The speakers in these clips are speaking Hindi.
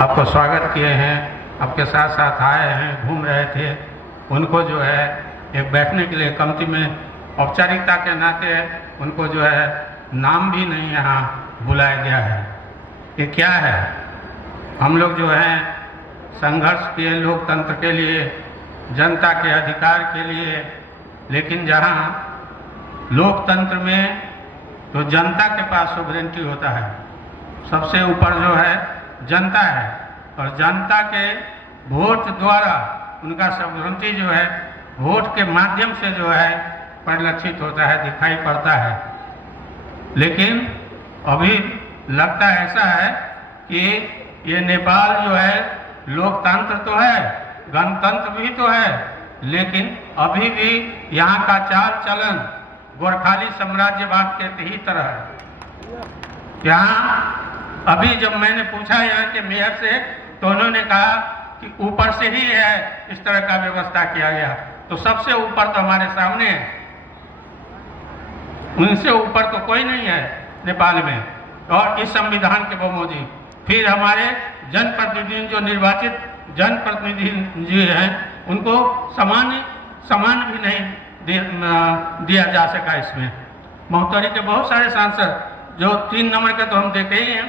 आपको स्वागत किए हैं, आपके साथ साथ आए हैं, घूम रहे थे, उनको जो है एक बैठने के लिए कमती में औपचारिकता के नाते उनको जो है नाम भी नहीं यहाँ बुलाया गया है। ये क्या है? हम लोग जो हैं संघर्ष किए लोकतंत्र के लिए, जनता के अधिकार के लिए, लेकिन जहाँ लोकतंत्र में तो जनता के पास सोवरेनिटी होता है, सबसे ऊपर जो है जनता है, और जनता के वोट द्वारा उनका सोवरेनिटी जो है वोट के माध्यम से जो है परिलक्षित होता है, दिखाई पड़ता है। लेकिन अभी लगता ऐसा है कि ये नेपाल जो है लोकतंत्र तो है, गणतंत्र भी तो है, लेकिन अभी भी यहाँ का चाल चलन गोरखाली साम्राज्यवाद के ही तरह है। यहाँ अभी जब मैंने पूछा यहाँ के मेयर से तो उन्होंने कहा कि ऊपर से ही है इस तरह का व्यवस्था किया गया, तो सबसे ऊपर तो हमारे सामने है, उनसे ऊपर तो कोई नहीं है नेपाल में। और इस संविधान के बहुमोदी फिर हमारे जनप्रतिनिधि जो निर्वाचित जनप्रतिनिधि जी हैं उनको समान भी नहीं दिया जा सका। इसमें महोत्तरी के बहुत सारे सांसद जो 3 नंबर के तो हम देखे ही हैं,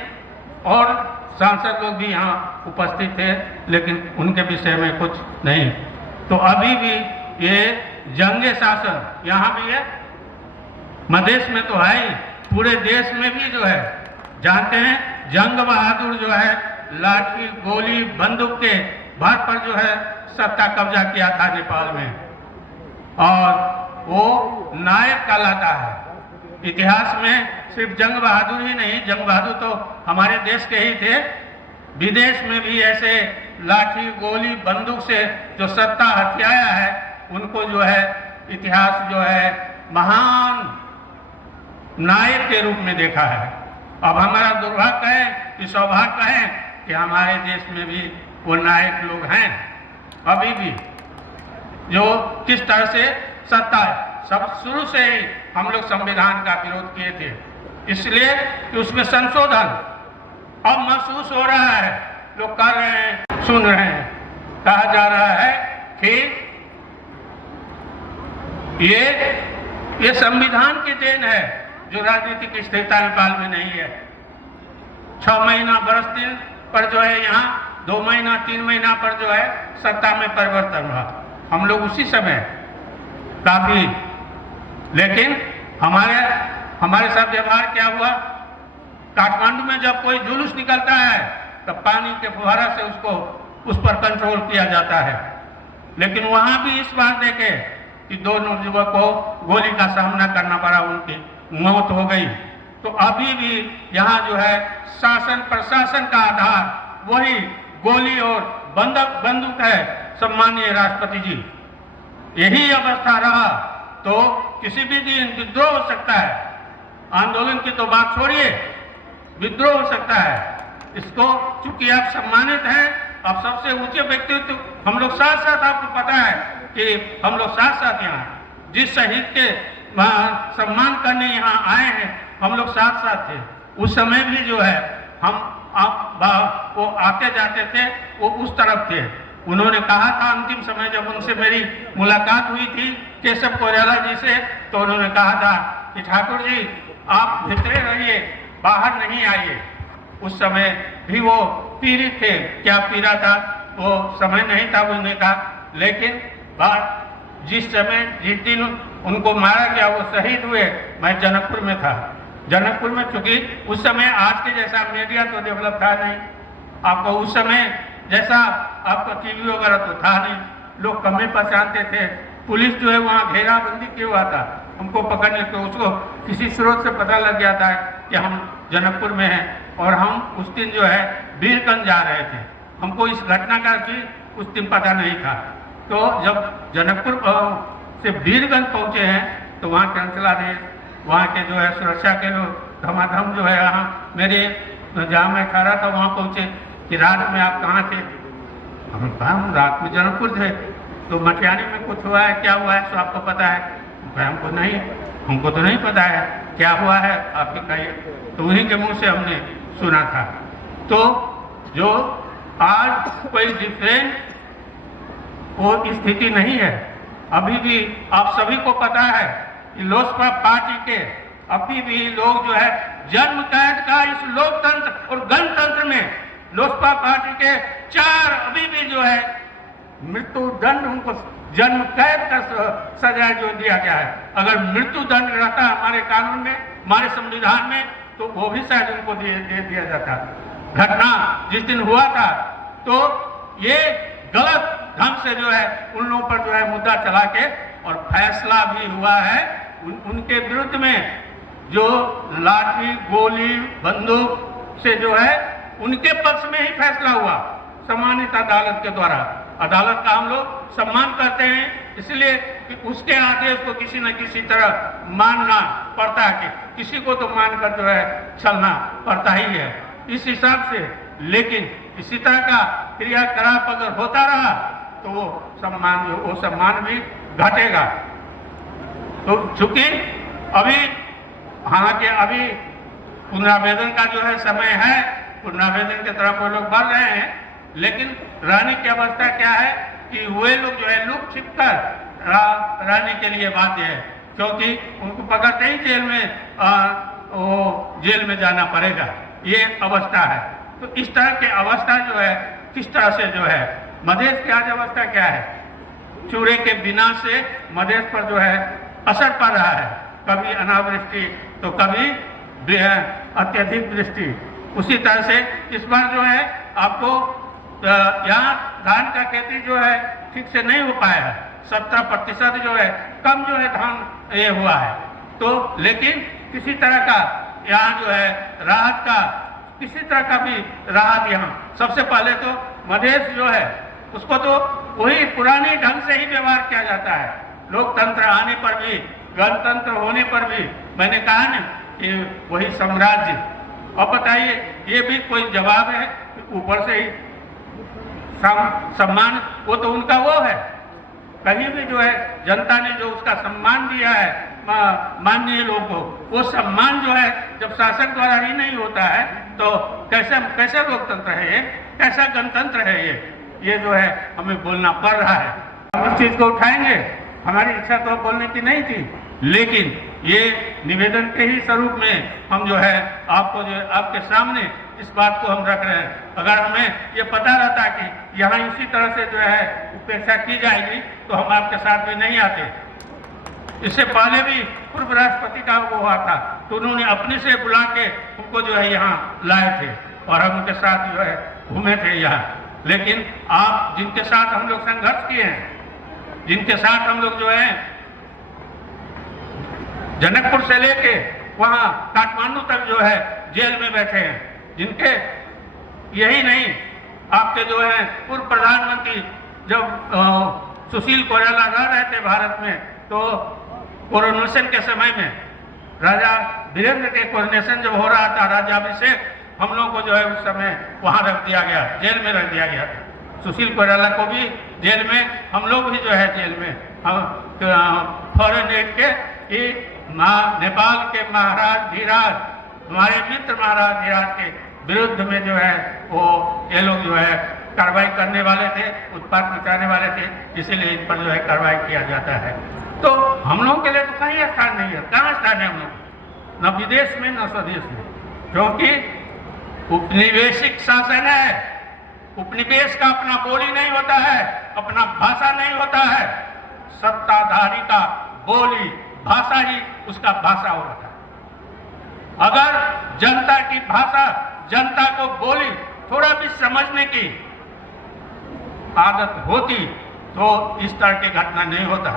और सांसद लोग भी यहाँ उपस्थित थे, लेकिन उनके विषय में कुछ नहीं। तो अभी भी ये जंगे शासन यहाँ भी है, मधेश में तो है ही, पूरे देश में भी जो है जानते हैं जंग बहादुर जो है लाठी गोली बंदूक के भर पर जो है सत्ता कब्जा किया था नेपाल में, और वो नायक कहलाता है। इतिहास में सिर्फ जंग बहादुर ही नहीं, जंग बहादुर तो हमारे देश के ही थे, विदेश में भी ऐसे लाठी गोली बंदूक से जो सत्ता हथियाया है उनको जो है इतिहास जो है महान नायक के रूप में देखा है। अब हमारा दुर्भाग्य है कि सौभाग्य है कि हमारे देश में भी वो नायक लोग हैं अभी भी, जो किस तरह से सत्ता है। सब शुरू से ही हम लोग संविधान का विरोध किए थे, इसलिए कि उसमें संशोधन अब महसूस हो रहा है, लोग कर रहे हैं, सुन रहे हैं, कहा जा रहा है कि ये संविधान की देन है जो राजनीतिक स्थिरता नेपाल में नहीं है। 6 महीना बरस दिन पर जो है यहाँ 2 महीना 3 महीना पर जो है सत्ता में परिवर्तन हुआ, हम लोग उसी समय काफी, लेकिन हमारे साथ व्यवहार क्या हुआ, काठमांडू में जब कोई जुलूस निकलता है तब पानी के फुहारा से उस पर कंट्रोल किया जाता है, लेकिन वहां भी इस बात देखे कि 2 नवयुवक को गोली का सामना करना पड़ा, उनकी मौत हो गई। तो अभी भी यहाँ जो है शासन प्रशासन का आधार वही गोली और बंदूक है। सम्मानीय राष्ट्रपति जी, यही अवस्था रहा तो किसी भी दिन विद्रोह हो सकता है। आंदोलन की तो बात छोड़िए, विद्रोह हो सकता है। इसको चूंकि आप सम्मानित हैं, आप सबसे ऊंचे व्यक्तित्व, हम लोग साथ साथ, आपको पता है कि हम लोग साथ साथ यहाँ जिस शहीद के सम्मान करने यहाँ आए हैं हम लोग साथ साथ थे। उस समय भी जो है वो आते जाते थे, वो उस तरफ थे। उन्होंने कहा था अंतिम समय जब उनसे मेरी मुलाकात हुई थी केशव कोइराला जी से, तो उन्होंने कहा था कि ठाकुर जी आप भीतरे रहिए, बाहर नहीं आइए। उस समय भी वो पीड़ित थे, क्या पीड़ा था वो समय नहीं था उन्होंने कहा, लेकिन जिस दिन उनको मारा गया, वो शहीद हुए, मैं जनकपुर में था। जनकपुर में चूंकि उस समय आज के जैसा मीडिया तो डेवलप था नहीं, आपको उस समय जैसा आपका टीवी वगैरह तो था नहीं, लोग कम ही पहचानते थे। पुलिस जो है वहाँ घेराबंदी किया हुआ था, हमको पकड़ने को, उसको किसी स्रोत से पता लग गया था कि हम जनकपुर में हैं, और हम उस दिन जो है वीरगंज जा रहे थे। हमको इस घटना का भी उस दिन पता नहीं था। तो जब जनकपुर से वीरगंज पहुंचे हैं तो वहाँ के अंचलाधीश, वहाँ के जो है सुरक्षा के लोग धमाधम जो है यहाँ मेरे जहाँ मैं खा रहा था वहाँ पहुँचे कि रात में आप कहाँ थे? हम कहा हम रात में जनकपुर थे। तो मटियानी में कुछ हुआ है, क्या हुआ है तो आपको पता है? हमको तो नहीं पता है क्या हुआ है, आप कहिए। तो उन्हीं के मुँह से हमने सुना था। तो जो आज कोई डिफरेंट वो स्थिति नहीं है। अभी भी आप सभी को पता है कि लोजपा पार्टी के अभी भी लोग जो है जन्म कैद का इस लोकतंत्र और गणतंत्र में लोजपा पार्टी के 4 अभी भी जो है मृत्यु दंड उनको जन्म कैद का सजा जो दिया गया है। अगर मृत्यु दंड रहता हमारे कानून में, हमारे संविधान में, तो वो भी शायद उनको दे दिया जाता। घटना जिस दिन हुआ था तो ये गलत ढंग से जो है उन लोगों पर जो है मुद्दा चला के और फैसला भी हुआ है उनके विरुद्ध में, जो लाठी गोली बंदूक से जो है उनके पक्ष में ही फैसला हुआ सम्मानित अदालत के द्वारा। अदालत का हम लोग सम्मान करते हैं, इसलिए कि उसके आदेश को किसी न किसी तरह मानना पड़ता है, कि किसी को तो मानकर जो है चलना पड़ता ही है इस हिसाब से। लेकिन इसी तरह का क्रियाकलाप अगर होता रहा तो वो सम्मान भी घटेगा। तो चूंकि अभी हालांकि अभी पुनरावेदन का जो है समय है, पुनरावेदन की तरफ वो लोग बढ़ रहे हैं, लेकिन रहने की अवस्था क्या है कि वे लोग जो है लुक छिप कर रहने के लिए बाध्य है, क्योंकि उनको पकड़ते ही जेल में जाना पड़ेगा, ये अवस्था है। तो इस तरह की अवस्था जो है किस तरह से जो है मधेश की आज अवस्था क्या है, चूड़े के बिना से मधेश पर जो है असर पड़ रहा है, कभी अनावृष्टि तो कभी अत्यधिक वृष्टि। उसी तरह से इस बार जो है आपको यहाँ धान का खेती जो है ठीक से नहीं हो पाया है, 70% जो है कम जो है धान ये हुआ है। तो लेकिन किसी तरह का यहाँ जो है राहत का किसी तरह का भी राहत यहाँ सबसे पहले तो मधेश जो है उसको तो वही पुराने ढंग से ही व्यवहार किया जाता है। लोकतंत्र आने पर भी, गणतंत्र होने पर भी, मैंने कहा ना कि वही साम्राज्य। अब बताइए ये भी कोई जवाब है, ऊपर से ही सम्मान वो तो उनका वो है, कहीं भी जो है जनता ने जो उसका सम्मान दिया है माननीय लोगों को, वो सम्मान जो है जब शासक द्वारा ही नहीं होता है तो कैसा लोकतंत्र है ये, कैसा गणतंत्र है ये जो है हमें बोलना पड़ रहा है। हम इस चीज को उठाएंगे, हमारी इच्छा तो बोलने की नहीं थी, लेकिन ये निवेदन के ही स्वरूप में हम जो है आपको जो आपके सामने इस बात को हम रख रहे हैं। अगर हमें ये पता रहता कि यहाँ इसी तरह से जो है उपेक्षा की जाएगी तो हम आपके साथ भी नहीं आते। इससे पहले भी पूर्व राष्ट्रपति का वो हुआ था तो उन्होंने अपने से बुला के उनको जो है यहाँ लाए थे और हम उनके साथ जो है घूमे थे यहाँ। लेकिन आप जिनके साथ हम लोग संघर्ष किए हैं, जिनके साथ हम लोग जो है जनकपुर से लेके वहाँ काठमांडू तक जो है जेल में बैठे हैं, जिनके यही नहीं आपके जो है पूर्व प्रधानमंत्री जब सुशील कोइराला रह रहे थे भारत में तो कोरोनेशन के समय में राजा वीरेंद्र के कोरोनेशन जब हो रहा था, राज्याभिषेक, हम लोगों को जो है उस समय वहां रख दिया गया, जेल में रख दिया गया। सुशील कोइराला को भी जेल में, हम लोग भी जो है जेल में, हम फॉरेन एड के नेपाल के महाराज धीराज, हमारे मित्र महाराज धीराज के विरुद्ध में जो है वो ये लोग जो है कार्रवाई करने वाले थे, उत्पाद मचाने वाले थे, इसीलिए इन पर जो है कार्रवाई किया जाता है। तो हम लोगों के लिए तो कहीं स्थान नहीं है, कहाँ स्थान है हम लोग, न विदेश में न स्वदेश में, क्योंकि उपनिवेशिक शासन है। उपनिवेश का अपना बोली नहीं होता है, अपना भाषा नहीं होता है, सत्ताधारी का बोली भाषा ही उसका भाषा होता है। अगर जनता की भाषा, जनता को बोली थोड़ा भी समझने की आदत होती तो इस तरह की घटना नहीं होता,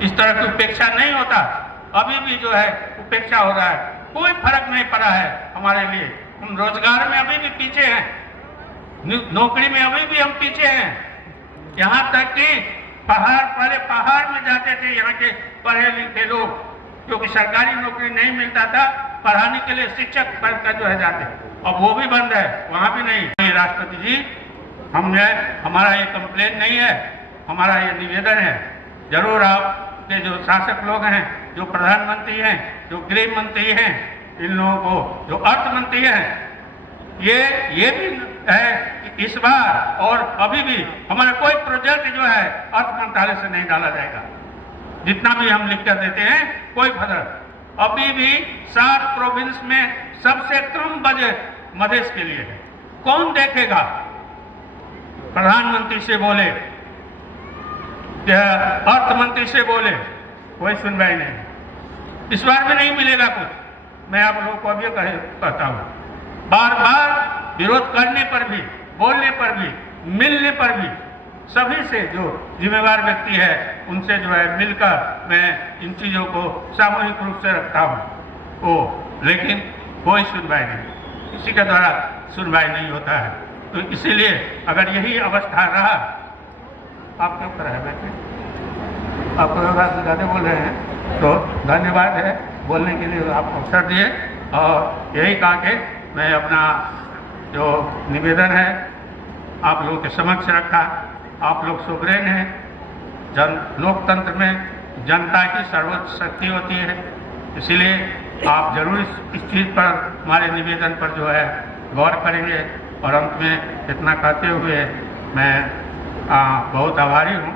इस तरह की उपेक्षा नहीं होता। अभी भी जो है उपेक्षा हो रहा है, कोई फर्क नहीं पड़ा है हमारे लिए। हम रोजगार में अभी भी पीछे हैं, नौकरी में अभी भी हम पीछे हैं। यहाँ तक कि पहले पहाड़ में जाते थे यहाँ के पढ़े लिखे लोग, क्योंकि सरकारी नौकरी नहीं मिलता था, पढ़ाने के लिए शिक्षक बनकर जो है जाते, अब वो भी बंद है, वहाँ भी नहीं। राष्ट्रपति जी, हमारा ये कंप्लेन नहीं है, हमारा ये निवेदन है, जरूर आपके जो शासक लोग हैं, जो प्रधानमंत्री हैं, जो गृह मंत्री हैं, इन लोगों को, जो अर्थ मंत्री हैं, ये भी है इस बार और अभी भी हमारा कोई प्रोजेक्ट जो है अर्थ मंत्रालय से नहीं डाला जाएगा। जितना भी हम लिख कर देते हैं कोई फर्क। अभी भी 7 प्रोविंस में सबसे कम बजट मधेश के लिए है। कौन देखेगा? प्रधानमंत्री से बोले, अर्थ मंत्री से बोले, कोई सुनवाई नहीं। इस बार भी नहीं मिलेगा कुछ। मैं आप लोगों को अभी कहता हूं, बार बार विरोध करने पर भी, बोलने पर भी, मिलने पर भी सभी से जो जिम्मेवार व्यक्ति है उनसे जो है मिलकर मैं इन चीजों को सामूहिक रूप से रखता हूं। लेकिन कोई सुनवाई नहीं, किसी के द्वारा सुनवाई नहीं होता है। तो इसीलिए अगर यही अवस्था रहा, आप क्यों कर रहे हैं बैठे? आप ज़्यादा बोल रहे हैं तो धन्यवाद है बोलने के लिए, आप अवसर दिए और यही कहा कि मैं अपना जो निवेदन है आप लोगों के समक्ष रखा। आप लोग सुवरेन हैं। लोकतंत्र में जनता की सर्वोच्च शक्ति होती है, इसीलिए आप जरूर इस चीज़ पर, हमारे निवेदन पर जो है गौर करेंगे। और अंत में इतना कहते हुए मैं बहुत आभारी हूँ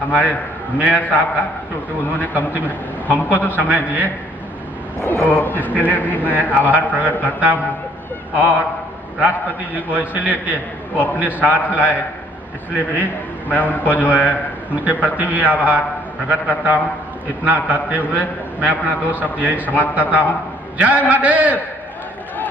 हमारे मेयर साहब का, क्योंकि उन्होंने कमती में हमको तो समय दिए, तो इसके लिए भी मैं आभार प्रकट करता हूँ। और राष्ट्रपति जी को इसलिए कि वो अपने साथ लाए, इसलिए भी मैं उनको जो है उनके प्रति भी आभार प्रकट करता हूँ। इतना कहते हुए मैं अपना 2 शब्द यही समाप्त करता हूँ। जय मधेश।